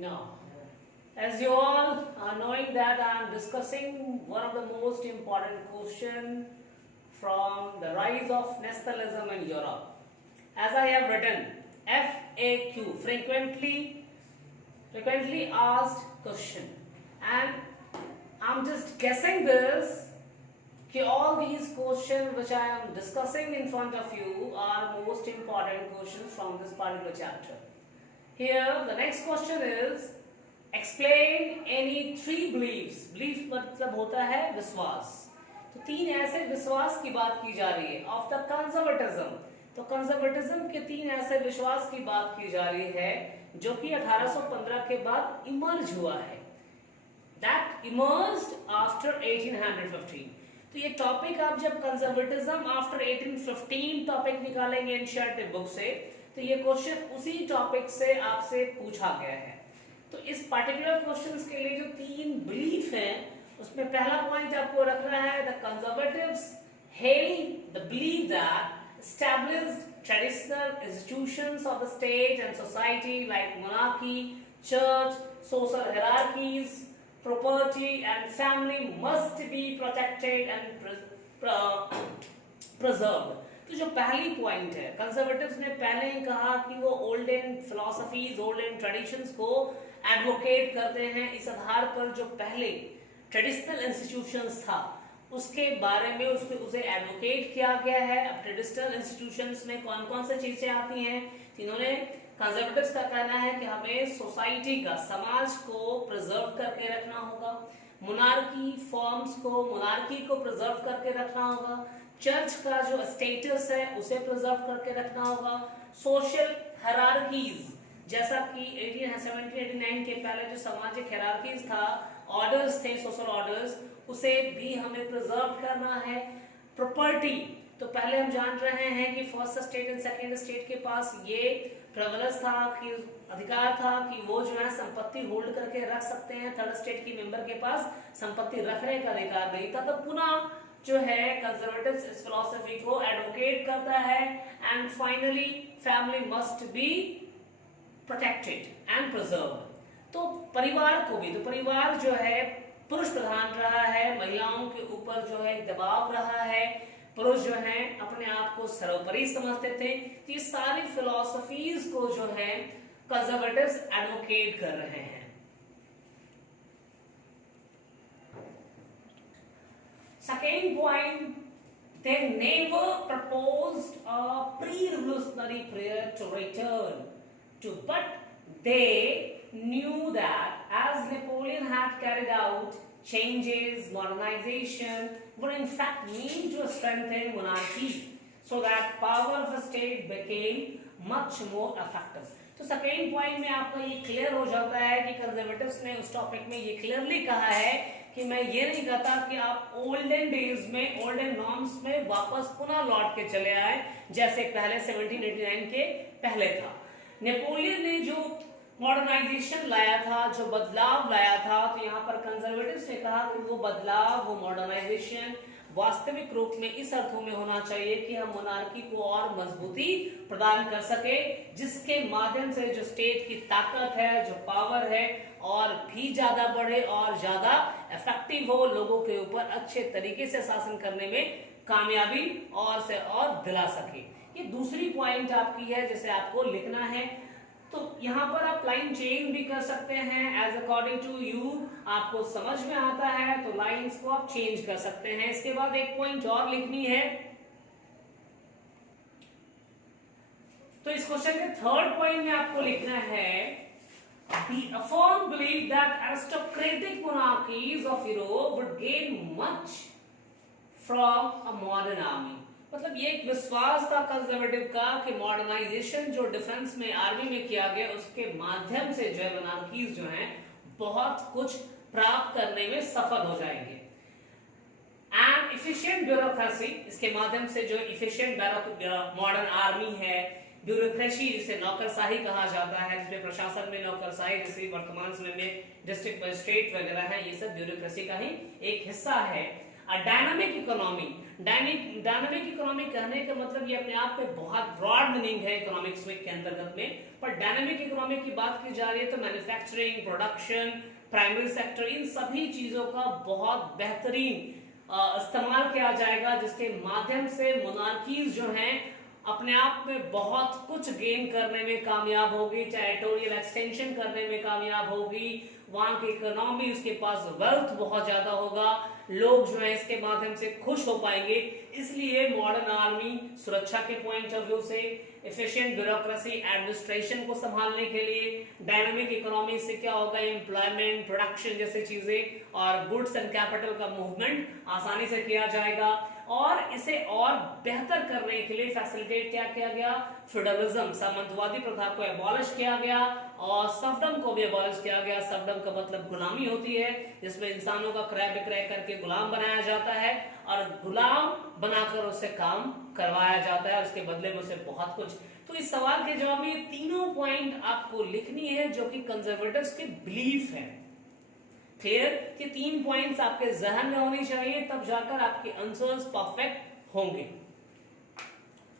No. As you all are knowing that I am discussing one of the most important question from the rise of nationalism in Europe. As I have written, FAQ, frequently asked question, and I'm just guessing this कि all these questions which I am discussing in front of you are most important questions from this particular chapter. Here the next question is explain any three beliefs. Belief मतलब होता है विश्वास. तो तीन ऐसे विश्वास की बात की जा रही है of the conservatism. तो कंजर्वेटिज्म के तीन ऐसे विश्वास की बात की जा रही है जो कि 1815 के बाद इमर्ज हुआ है. That emerged after 1815. तो ये टॉपिक आप जब कंजर्वेटिज्म आफ्टर 1815 टॉपिक निकालेंगे एनसीईआरटी बुक से, तो ये क्वेश्चन उसी टॉपिक से आपसे पूछा गया है. तो इस पर्टिकुलर क्वेश्चंस के लिए जो तीन बिलीफ हैं उसमें पहला पॉइंट आपको रखना है the conservatives hello the believe that established traditional institutions of the state and society like monarchy, church, social hierarchies, property and family must be protected and preserved. तो जो पहली पॉइंट है, कंजर्वेटिव्स ने पहले ही कहा कि वो ओल्डन फिलॉसफीज, ओल्डन ट्रेडिशंस को एडवोकेट करते हैं. इस आधार पर जो पहले ट्रेडिशनल इंस्टीट्यूशंस था उसके बारे में उसे एडवोकेट किया गया है. अब ट्रेडिशनल इंस्टीट्यूशंस में कौन कौन से चीजें आती हैं, इन्होंने कंजर्वेटिव्स का कहना है कि हमें सोसाइटी का, समाज को प्रिजर्व करके रखना होगा, मोनार्की फॉर्म्स को, मोनार्की को प्रिजर्व करके रखना होगा, चर्च का जो स्टेटस है उसे प्रिजर्व करके रखना होगा, सोशल हायरार्कीज जैसा कि 1789 के पहले जो सामाजिक हायरार्कीज था, ऑर्डर्स थे, सोशल ऑर्डर्स, उसे भी हमें प्रिजर्व करना है. प्रॉपर्टी, तो पहले हम जान रहे हैं कि first state and second state के पास ये प्रिविलेज था कि अधिकार था कि वो जो है संपत्ति होल्ड करके रख सकते हैं. थर्ड स्टेट की मेंबर के पास संपत्ति रखने का अधिकार नहीं था. तो पुनः जो है कंजर्वेटिव्स इस फिलॉसफी को एडवोकेट करता है. And finally family must be protected and preserved. तो परिवार को भी, तो परिवार जो है पुरुष प्रधान रहा है, महिलाओं के ऊपर जो है दबाव रहा है, पुरुष जो है अपने आप को सर्वोपरि समझते थे. तो ये सारी फिलॉसफीज को जो है कंजर्वेटिव्स एडवोकेट कर रहे हैं. Second point, they never proposed a pre-revolutionary prayer to return to, but they knew that as Napoleon had carried out changes, modernization would in fact need to strengthen monarchy so that power of the state became much more effective. तो second point में आपका ये clear हो जाता है कि conservatives ने उस टॉपिक में ये क्लियरली कहा है कि मैं ये नहीं कहता कि आप ओल्डन डेज में, ओल्डन नॉर्म्स में वापस पुनः लौट के चले आए जैसे पहले 1789 के पहले था. नेपोलियन ने जो मॉडर्नाइजेशन लाया था, जो बदलाव लाया था, तो यहाँ पर कंजर्वेटिव्स ने कहा कि वो बदलाव, वो मॉडर्नाइजेशन वास्तविक रूप में इस अर्थों में होना चाहिए कि हम मोनार्की को और मजबूती प्रदान कर सके, जिसके माध्यम से जो स्टेट की ताकत है, जो पावर है, और भी ज्यादा बढ़े और ज्यादा इफेक्टिव हो, लोगों के ऊपर अच्छे तरीके से शासन करने में कामयाबी और से और दिला सके. ये दूसरी पॉइंट आपकी है जिसे आपको लिखना है. तो यहाँ पर आप लाइन चेंज भी कर सकते हैं एज अकॉर्डिंग टू यू, आपको समझ में आता है तो लाइंस को आप चेंज कर सकते हैं. इसके बाद एक पॉइंट और लिखनी है. तो इस क्वेश्चन के थर्ड पॉइंट में आपको लिखना है the affirmed belief that aristocratic monarchies of Europe would gain much from a modern army. मतलब ये एक विश्वास था कंजर्वेटिव का कि मॉडर्नाइजेशन जो डिफेंस में, आर्मी में किया गया उसके माध्यम से जो है मोनार्कीज जो हैं बहुत कुछ प्राप्त करने में सफल हो जाएंगे. एंड इफिशिएंट ब्यूरोक्रेसी, इसके माध्यम से जो इफिशिएंट मॉडर्न आर्मी है, ब्यूरोक्रेसी जिसे नौकरशाही कहा जाता है, जिसमें प्रशासन में नौकरशाही, जैसे वर्तमान समय में डिस्ट्रिक्ट मजिस्ट्रेट वगैरह है, ये सब ब्यूरोक्रेसी का ही एक हिस्सा है. डायनामिक इकोनॉमी, डायनामिक इकोनॉमी कहने का मतलब ये अपने आप में बहुत ब्रॉड मीनिंग है इकोनॉमिक्स के अंतर्गत में, पर डायनामिक इकोनॉमी की बात की जा रही है तो मैन्युफैक्चरिंग, प्रोडक्शन, प्राइमरी सेक्टर, इन सभी चीजों का बहुत बेहतरीन इस्तेमाल किया जाएगा, जिसके माध्यम से मोनार्कीज जो हैं अपने आप में बहुत कुछ गेन करने में कामयाब होगी, टेरिटोरियल एक्सटेंशन करने में कामयाब होगी, वहां की इकोनॉमी, उसके पास वेल्थ बहुत ज्यादा होगा, लोग जो है इसके माध्यम से खुश हो पाएंगे। इसलिए मॉडर्न आर्मी सुरक्षा के पॉइंट ऑफ व्यू से, एफिशिएंट ब्यूरोक्रेसी, एडमिनिस्ट्रेशन को संभालने के लिए, डायनामिक इकोनॉमी से क्या होगा, एम्प्लॉयमेंट, प्रोडक्शन जैसे चीजें और गुड्स एंड कैपिटल का मूवमेंट आसानी से किया जाएगा। और इसे और बेहतर करने के लिए फैसिलिटेट क्या किया गया, फ्यूडलिज्म, सामंतवादी प्रथा को एबॉलिश किया गया और सर्फडम को भी एबॉलिश किया गया। सर्फडम का मतलब गुलामी होती है, जिसमें इंसानों का क्रय विक्रय करके गुलाम बनाया जाता है और गुलाम बनाकर उससे काम करवाया जाता है और उसके बदले में उसे बहुत कुछ। तो इस सवाल के जवाब में ये तीनों पॉइंट आपको लिखनी है जो कि कंजर्वेटिव्स के बिलीफ है। क्लियर? ये 3 पॉइंट्स आपके जहन में होनी चाहिए, तब जाकर आपके आंसर्स परफेक्ट होंगे।